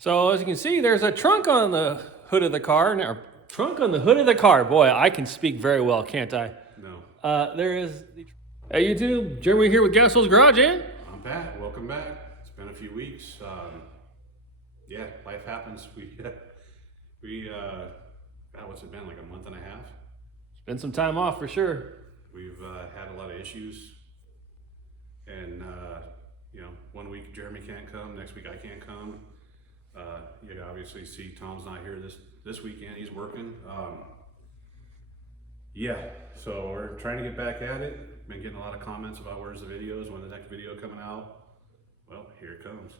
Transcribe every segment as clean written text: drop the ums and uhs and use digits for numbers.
So as you can see, there's a trunk on the hood of the car. Now, trunk on the hood of the car. Boy, I can speak very well, can't I? No. There is the... Hey YouTube, Jeremy here with Gassol's Garage, and I'm back. Welcome back. It's been a few weeks. Yeah, life happens. God, what's it been, like a month and a half? It's been some time off for sure. We've had a lot of issues. And, you know, one week Jeremy can't come, next week I can't come. You can obviously see Tom's not here this weekend. He's working. Yeah, so we're trying to get back at it. Been getting a lot of comments about where's the videos, when the next video coming out. Well, here it comes.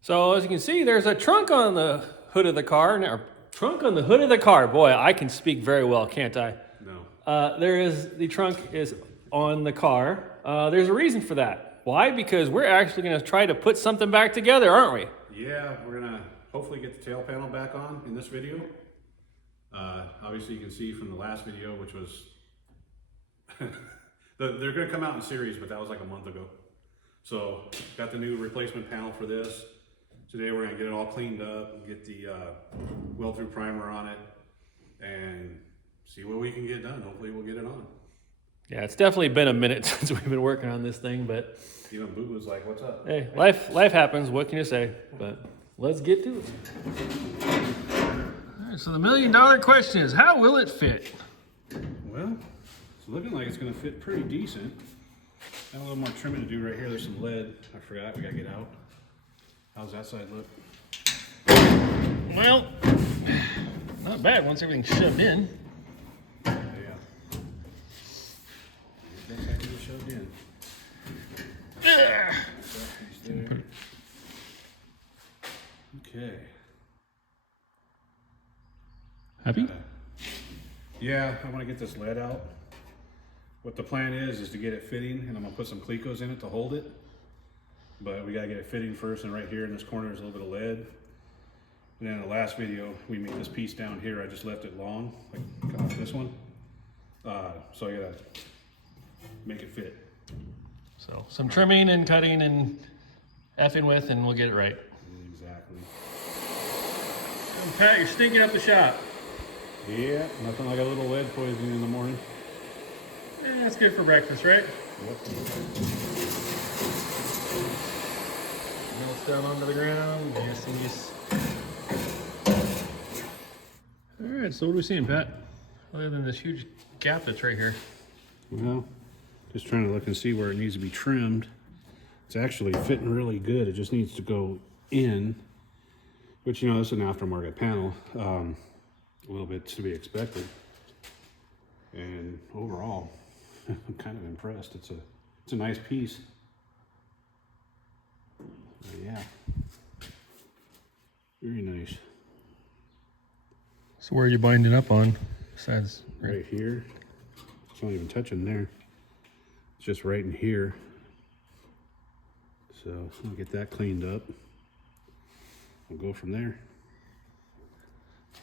So as you can see, there's a trunk on the hood of the car. Now, trunk on the hood of the car. Boy, I can speak very well, can't I? No. The trunk is on the car. There's a reason for that. Why? Because we're actually going to try to put something back together, aren't we? Yeah, we're gonna hopefully get the tail panel back on in this video. Obviously you can see from the last video, which was, they're gonna come out in series, but that was like a month ago. So got the new replacement panel for this. Today we're gonna get it all cleaned up, get the weld through primer on it, and see what we can get done. Hopefully we'll get it on. Yeah, it's definitely been a minute since we've been working on this thing, but Even Boo was like, "What's up?" hey, life happens. What can you say? But let's get to it. All right, so the $1 million question is, how will it fit? Well, it's looking like it's gonna fit pretty decent. Got a little more trimming to do right here. There's some lead. I forgot, we gotta get out. How's that side look? Well, not bad once everything's shoved in. Yeah. That's how you shoved in. Yeah. That piece there. Okay. Happy? Yeah, I want to get this lead out. What the plan is to get it fitting, and I'm gonna put some Clecos in it to hold it. But we gotta get it fitting first, and right here in this corner is a little bit of lead. And then in the last video, we made this piece down here. I just left it long, like cut off this one. So I gotta make it fit. So some trimming and cutting and effing with, and we'll get it right. Exactly. Pat, you're stinking up the shop. Yeah, nothing like a little lead poisoning in the morning. Yeah, that's good for breakfast, right? Yep. Melts down onto the ground. Yes, and yes. All right, so what are we seeing, Pat? Other than this huge gap that's right here. Well, just trying to look and see where it needs to be trimmed. It's actually fitting really good. It just needs to go in, which, you know, this is an aftermarket panel. A little bit to be expected. And overall, I'm kind of impressed. It's a nice piece. But yeah, very nice. So where are you binding up on? Besides Right here. It's not even touching there. It's just right in here. So I'll get that cleaned up. We'll go from there.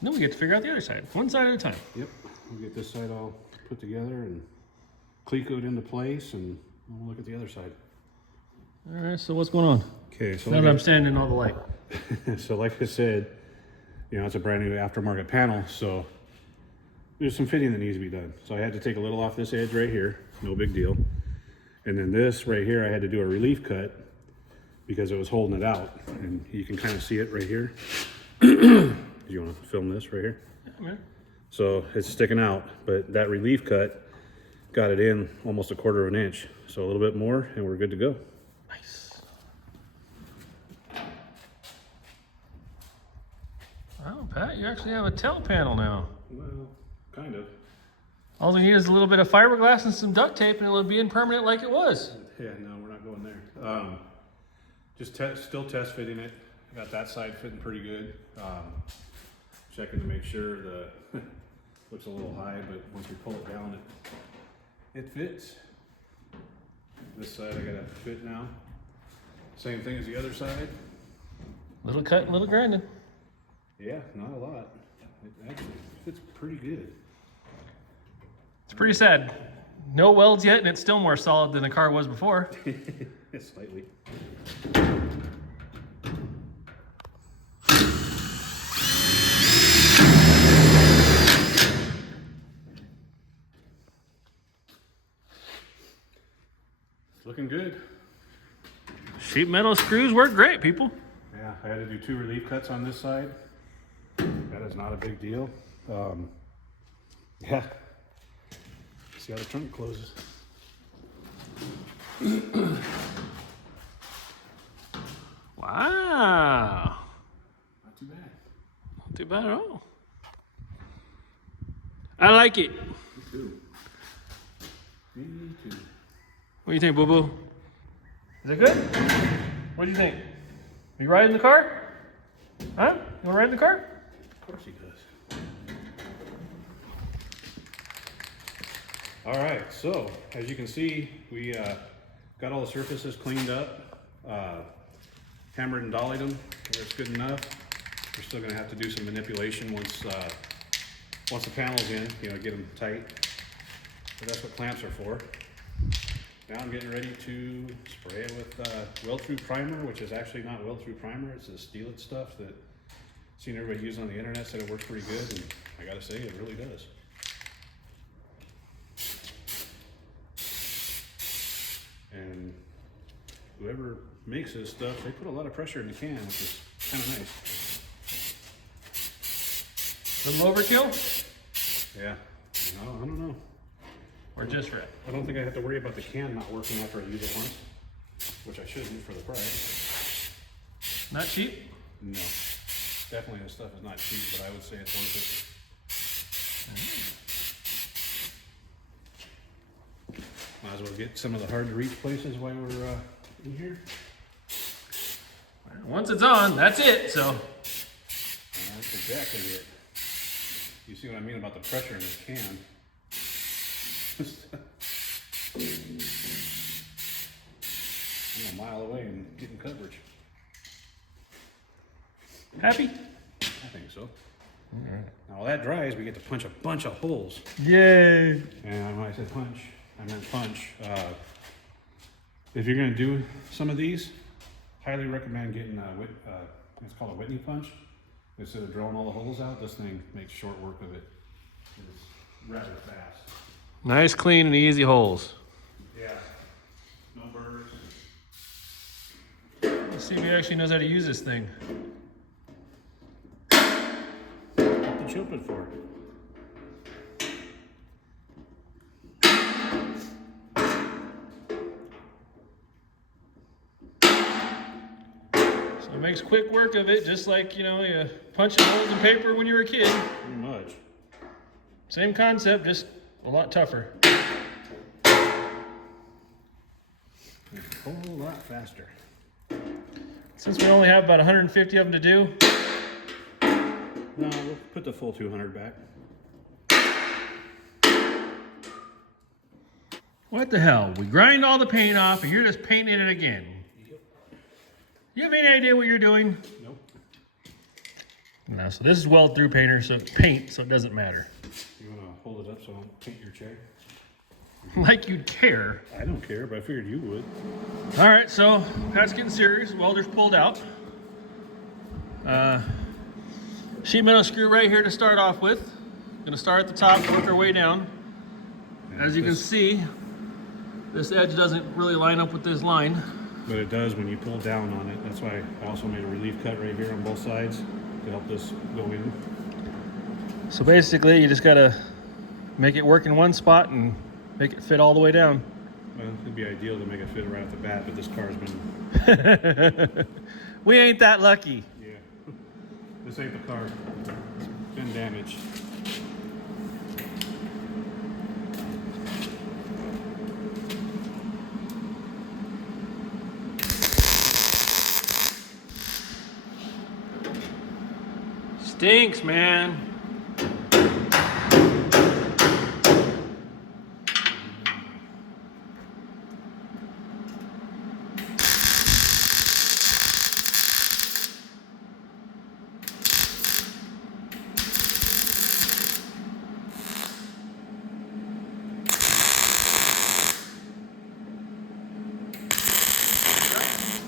Then we get to figure out the other side, one side at a time. Yep, we'll get this side all put together and Clecoed into place, and we'll look at the other side. All right, so what's going on? Okay, so Now that I'm standing in all the light. so like I said, you know, it's a brand new aftermarket panel, so there's some fitting that needs to be done. So I had to take a little off this edge right here, no big deal. And then this right here, I had to do a relief cut because it was holding it out. And you can kind of see it right here. You want to film this right here? Yeah, man. So it's sticking out, but that relief cut got it in almost 1/4 of an inch. So a little bit more and we're good to go. Nice. Oh, Pat, you actually have a tail panel now. Well, kind of. All we need is a little bit of fiberglass and some duct tape, and it'll be in permanent like it was. Yeah, no, we're not going there. Just still test fitting it. I got that side fitting pretty good. Checking to make sure the looks a little high, but once we pull it down, it fits. This side I got to fit now. Same thing as the other side. Little cut, little grinding. Yeah, not a lot. It actually fits pretty good. It's pretty sad. No welds yet, and it's still more solid than the car was before. Slightly. Sheet metal screws work great, people. Yeah, I had to do 2 relief cuts on this side. That is not a big deal. Yeah. See how the trunk closes. Wow. Not too bad. Not too bad at all. I like it. Me too. Me too. What do you think, Boo Boo? Is it good? What do you think? You ride in the car? Huh? You want to ride in the car? Of course he does. All right, so as you can see, we got all the surfaces cleaned up, hammered and dollied them where it's good enough. We're still gonna have to do some manipulation once the panel's in, you know, get them tight. But that's what clamps are for. Now I'm getting ready to spray it with weld-through primer, which is actually not weld-through primer, it's the Steeled stuff that seen everybody use on the internet, said it works pretty good, and I gotta say, it really does. And whoever makes this stuff, they put a lot of pressure in the can, which is kind of nice. Little overkill? Yeah, no, I don't know. Or just right? I don't think I have to worry about the can not working after I use it once, which I shouldn't for the price. Not cheap? No, definitely this stuff is not cheap, but I would say it's worth it. Might as well get some of the hard to reach places while we're in here. Once it's on, that's it, so. That's exactly it. You see what I mean about the pressure in this can. I'm a mile away and getting coverage. Happy? I think so. Now while that dries, we get to punch a bunch of holes. Yay! And when I said punch, I meant punch. If you're gonna do some of these, highly recommend getting it's called a Whitney punch. Instead of drilling all the holes out, this thing makes short work of it. It's rather fast. Nice, clean, and easy holes. Yeah, no burrs. Let's see if he actually knows how to use this thing. What the chip it for? So it makes quick work of it, just like, you know, you punching holes in paper when you were a kid. Pretty much. Same concept, just a lot tougher. A whole lot faster. Since we only have about 150 of them to do. No, we'll put the full 200 back. What the hell? We grind all the paint off and you're just painting it again. Yep. You have any idea what you're doing? Nope. No, so this is weld through paint, so it doesn't matter. You want to hold it up so I don't paint your chair? Like you'd care. I don't care, but I figured you would. All right, so Pat's getting serious. Welder's pulled out. Sheet metal screw right here to start off with. Gonna start at the top, work our way down. As you can see, this edge doesn't really line up with this line. But it does when you pull down on it. That's why I also made a relief cut right here on both sides to help this go in. So basically, you just gotta make it work in one spot and make it fit all the way down. Well, it'd be ideal to make it fit right off the bat, but this car's been... We ain't that lucky. Yeah. This ain't the car. It's been damaged. Stinks, man.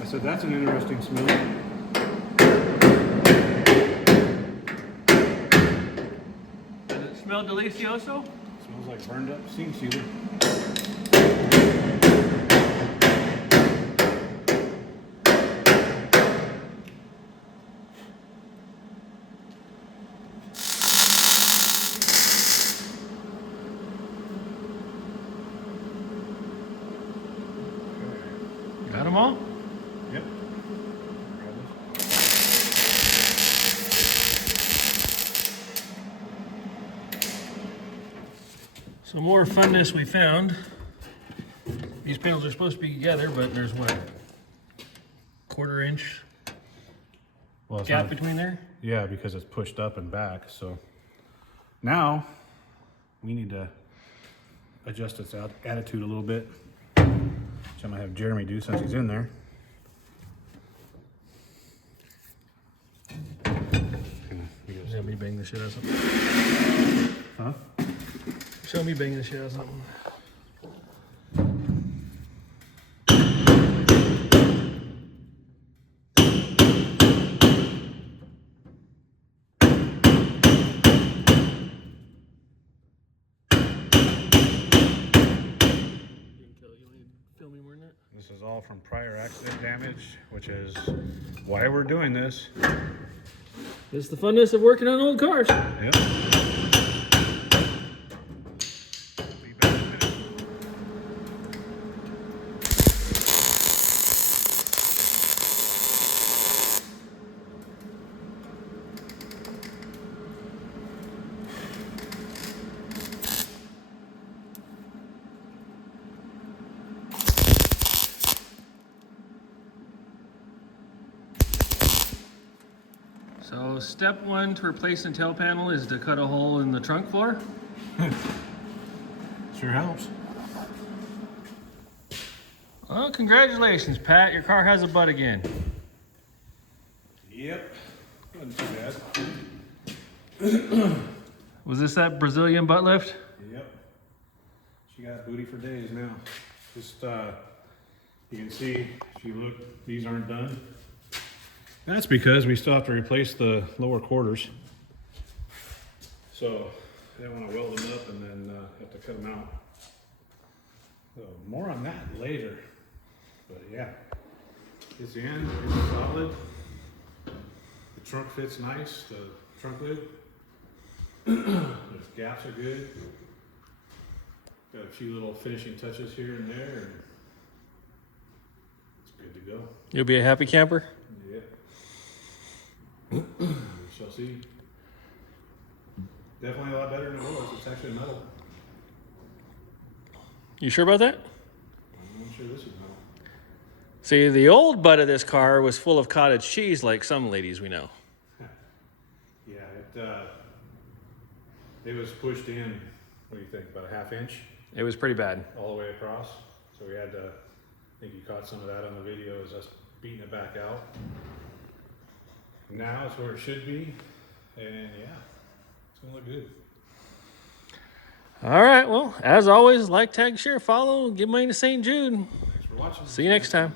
I said, that's an interesting smell. Does it smell delicioso? Smells like burned up seam sealer. Some more funness we found. These panels are supposed to be together, but there's what? 1/4 inch Well, it's gap not, between there? yeah, because it's pushed up and back. So now we need to adjust its attitude a little bit, which I'm gonna have Jeremy do since he's in there. Show me bang the shit out of something. Huh? Show me banging the shit out of something. This is all from prior accident damage, which is why we're doing this. This is the funness of working on old cars. Yep. Be back in a minute. So step 1 to replace the tail panel is to cut a hole in the trunk floor. Sure helps. Well, congratulations, Pat. Your car has a butt again. Yep. Wasn't too bad. Was this that Brazilian butt lift? Yep. She got booty for days now. Just, you can see, if you look, these aren't done. That's because we still have to replace the lower quarters. So I don't want to weld them up and then have to cut them out. So more on that later. But yeah, it's in, it's solid. The trunk fits nice, the trunk lid. The gaps are good. Got a few little finishing touches here and there, and it's good to go. You'll be a happy camper? Yeah. We shall see. Definitely a lot better than it was. It's actually metal. You sure about that? I'm sure this is metal. See, the old butt of this car was full of cottage cheese like some ladies we know. Yeah, it was pushed in, what do you think, about a 1/2 inch It was pretty bad. all the way across. So we had to, I think you caught some of that on the video, is us beating it back out. Now it's where it should be, and yeah, it's gonna look good. All right, well, as always, like, tag, share, follow, give money to St. Jude. Thanks for watching. See you next time.